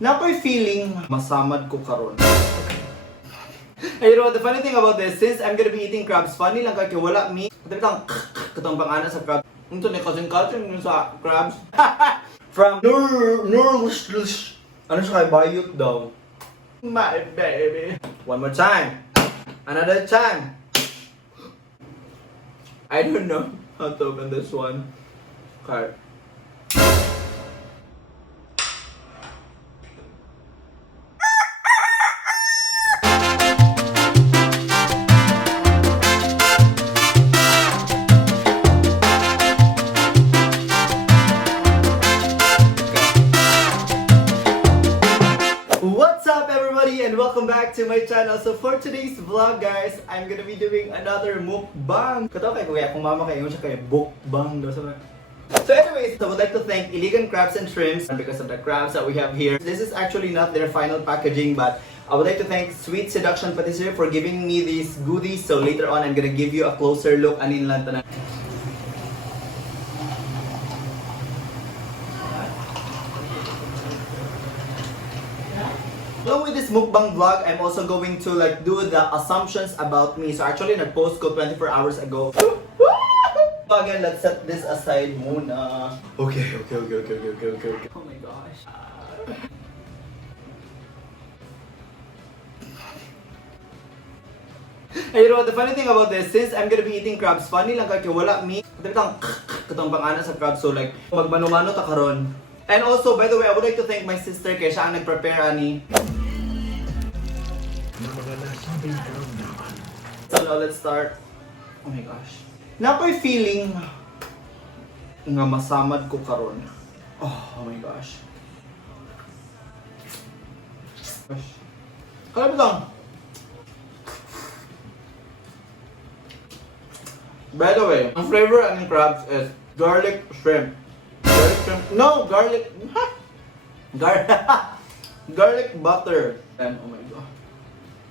Na ako'y feeling masamad ko karon. Hey, you know what, the funny thing about this, since I'm gonna be eating crabs, funny lang kaya wala me. Katong pang-ana sa crabs. Ito ni cousin sa crabs. From ano siya kay bayot daw. My baby. One more time. Another time. I don't know how to open this one. Okay. What's up everybody and welcome back to my channel. So for today's vlog guys, I'm gonna be doing another mukbang. Katawa kay kuya kung mama kayo siya kay mukbang daw sa. So anyways, I would like to thank Iligan Crabs and Shrimps because of the crabs that we have here. This is actually not their final packaging, but I would like to thank Seduction Patisserie for giving me these goodies. So later on, I'm gonna give you a closer look. Anin lang tanan. Along with this mukbang vlog, I'm also going to do the assumptions about me. So actually, nag-post ko 24 hours ago. So again, let's set this aside muna. Okay. Oh my gosh. Hey, you know what, the funny thing about this, since I'm gonna be eating crabs, funny lang kaya wala me. Katong pang-ana sa crabs, so magmano-mano ta karon. And also, by the way, I would like to thank my sister kaya siya ang nag-prepare ani. So now let's start. Oh my gosh. Na ako'y feeling nga masamad ko karon. Oh my gosh. Kalabot lang. By the way, ang flavor ng crabs is garlic shrimp. Garlic shrimp? No, garlic. Garlic butter. And oh my god.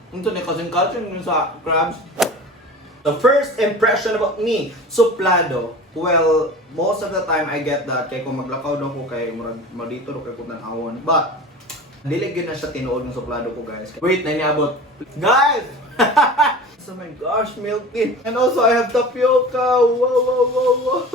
Ito ni cousin sa crabs. The first impression about me, suplado. Well, most of the time I get that kay kung maglakaw daw ko kay malito daw kay kunan awon. But dili gyud na siya tinuod ng suplado ko, guys. Wait, na niabot. Guys! Oh my gosh, milktea. And also I have tapioca. Wow.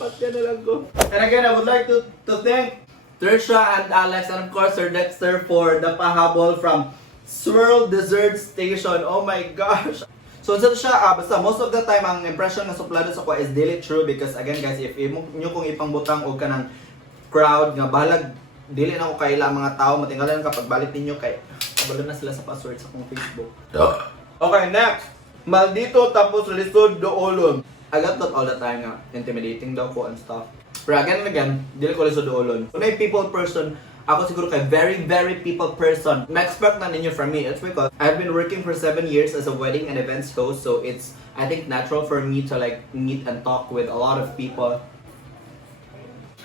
Patya na lang ko. And again, I would like to thank Trisha and Alex and of course Sir Dexter for the pahabol from Swirl Dessert Station. Oh my gosh. So siya, basta most of the time ang impression na suplado sa ko is dili true because again guys, if nyo kung ipangbutang og kanang crowd nga balag dili na ko kaila mga tao, matingalan kapag balik ninyo kay kabalo na sila sa password sa akong Facebook. Okay, next. Maldito tapos lisod doolon. I got that all the time nga, intimidating daw ko and stuff. Pero again and again, dili ko lisod doolon. Kung may people person, ako siguro kay very people person. Ma-expect na ninyo from me. It's because I've been working for 7 years as a wedding and events host, so it's, I think, natural for me to meet and talk with a lot of people.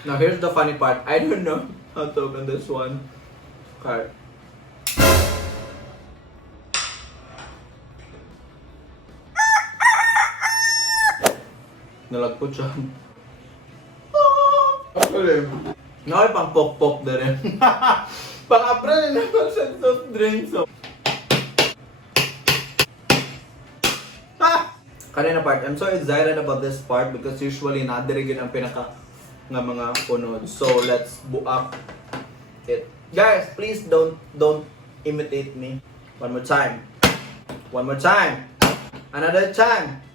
Now here's the funny part. I don't know how to open this one. Okay. Nalagpot siya. Actually, nakay pang pok-pok na rin. Pang-April naman sa soft drinks. So. Kanina part, I'm so excited about this part because usually nadirigin ang pinaka nga mga punod. So let's buak it. Guys, please don't imitate me. One more time. Another time.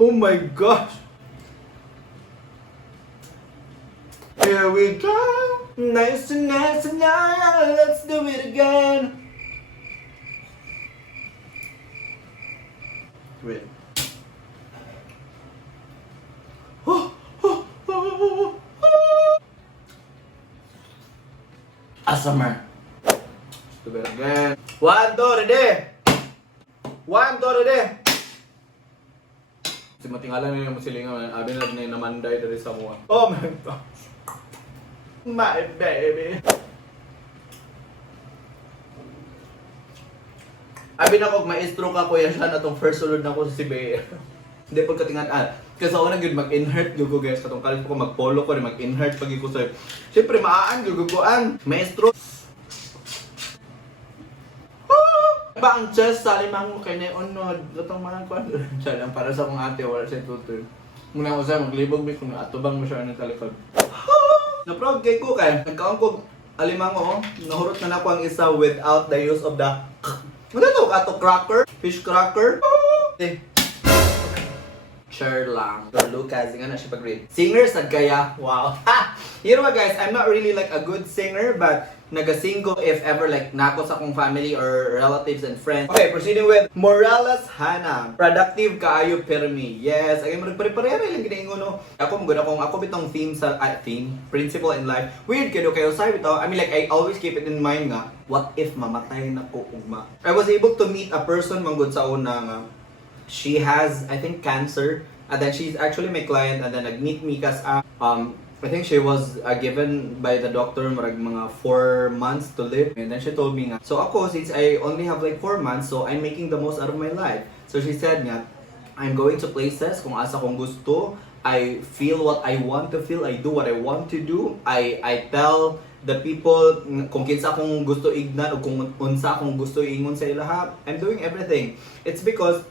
Oh my gosh! Here we go! Nice tonight, let's do it again! Wait. Asamer. Let's do it again. 1, 2, ready! Si matingalan nila mo silingan, abi na rin namanday dari sa mua. Oh my gosh. My baby. Abi na kog maestro ka kuya siya na tong first sulod na ko sa Bisaya. Hindi po katingan kasi ako na yun mag-inherit yun ko guys. Katong kalit ko mag-polo ko rin mag-inherit pag ko sa'yo. Siyempre maaan yun ko maestro. Ba ang chest sa limang mo kay Neonod. Itong mga kwan. Siya lang para sa kong ate wala siya tutoy. Muna ko sa'yo maglibog ba kung atubang mo siya ng talikod. Na-proud kay ko kay. Nagkaon ko alimango. Nahurot na na ko ang isa without the use of the ano to? Ato cracker? Fish cracker? Sure lang. Sir Lucas, nga na siya pag-read. Singer sad kaya? Wow. Ha! You know what guys, I'm not really like a good singer, but nagasing ko if ever like nako sa akong family or relatives and friends. Okay, proceeding with Morales Hannah. Productive kaayo permi. Yes, ay mo pare-pareho lang ginaingon no. Ako magud ako bitong theme sa theme, principle in life. Weird kayo say bitaw. I mean like I always keep it in mind nga, what if mamatay na ko ugma. I was able to meet a person manggod sa una nga she has, I think, cancer. And then she's actually my client. And then nag-meet me kasi I think she was given by the doctor mga 4 months to live. And then she told me nga, so ako, since I only have like 4 months, so I'm making the most out of my life. So she said nga, I'm going to places kung asa kong gusto. I feel what I want to feel. I do what I want to do. I tell the people kung kinsa akong gusto ignan o kung unsa akong gusto ingon sa ilaha. I'm doing everything. It's because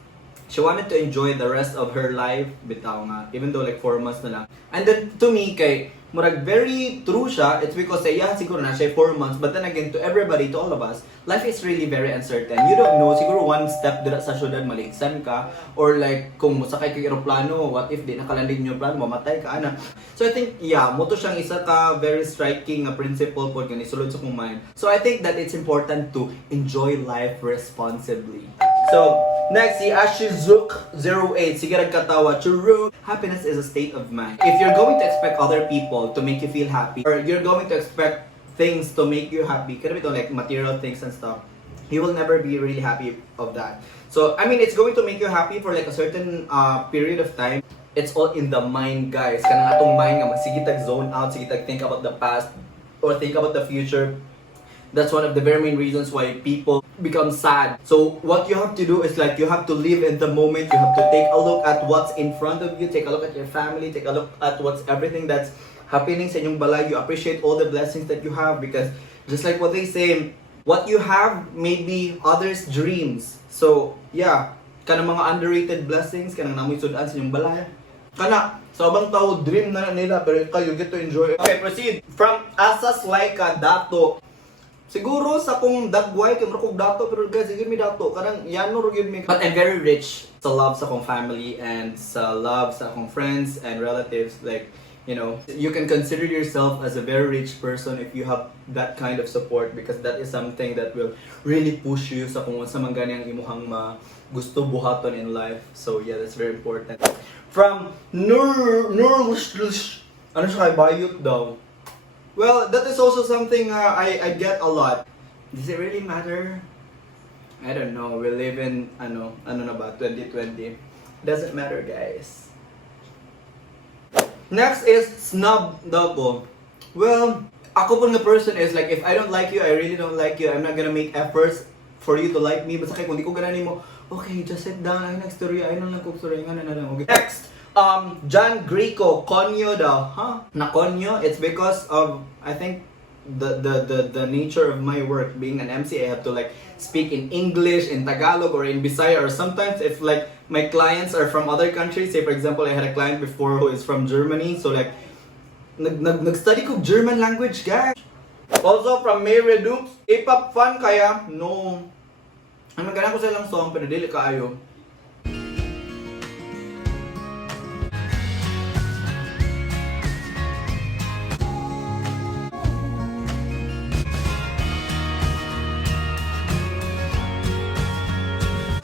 she wanted to enjoy the rest of her life bitaw nga, even though like 4 months na lang. And then to me kay murag very true siya. It's because yeah, siguro na siya 4 months, but then again to everybody, to all of us, life is really very uncertain. You don't know, siguro one step dira sa syudad maligsan ka, or like kung musakay kay eroplano, what if di nakalanding yung plano, mamatay ka ana. So I think yeah, mo to siyang isa ka very striking principle pod nga nisulod sa kong mind. So I think that it's important to enjoy life responsibly. So, next, si Ashizuk08. Sige katawa. True. Happiness is a state of mind. If you're going to expect other people to make you feel happy, or you're going to expect things to make you happy, kind of like material things and stuff, you will never be really happy of that. So, I mean, it's going to make you happy for like a certain period of time. It's all in the mind, guys. Kanang atong mind nga, sige tag zone out, sige tag think about the past, or think about the future. That's one of the very main reasons why people become sad. So what you have to do is like you have to live in the moment. You have to take a look at what's in front of you. Take a look at your family. Take a look at what's everything that's happening sa inyong balay. You appreciate all the blessings that you have because just like what they say, what you have may be others' dreams. So yeah, kanang mga underrated blessings, kanang namoy sudan sa inyong balay. Kana, sa abang tao, dream na nila pero kayo get to enjoy. Okay, proceed. From Asas Laika Dato. Siguro sa kong dagway kay mura kog dato pero guys sige mi dato kanang yano ro gyud mi. But I'm very rich sa love sa akong family and sa love sa akong friends and relatives. Like, you know, you can consider yourself as a very rich person if you have that kind of support because that is something that will really push you sa kung unsa man gani ang imuhang gusto buhaton in life. So yeah, that's very important. From ano siya kay bayot daw. Well, that is also something I get a lot. Does it really matter? I don't know. We live in, ano na ba, 2020. Doesn't matter, guys. Next is snub daw po. Well, ako po nga person is like, if I don't like you, I really don't like you. I'm not gonna make efforts for you to like me. Basta kay kung di ko gananin mo, okay, just sit down. Ay, next story. Ay, nang nagkukstory. Nga na lang. Okay. Next. John Greco, konyo daw, huh? Na konyo, it's because of, I think, the nature of my work. Being an MC, I have to like speak in English, in Tagalog, or in Bisaya, or sometimes if like my clients are from other countries, say for example, I had a client before who is from Germany, so like, nag-study ko German language, guys. Also from Mary Dukes, K-pop fan kaya? No. Ang maganda ko sa ilang song, pero dili kaayo.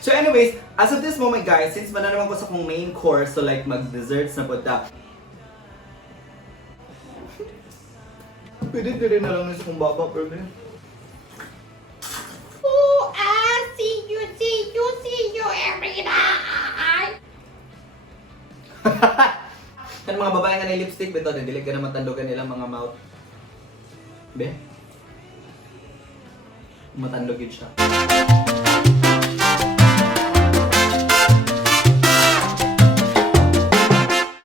So anyways, as of this moment guys, since man naman ko sa kong main course, so like mag-desserts na po ta. Pwede na lang sa kong baba, pero Oh, I see you every night. Kan mga babae nga na lipstick, beto, dilig ka na matandogan nilang mga mouth. Be? Matandog yun siya.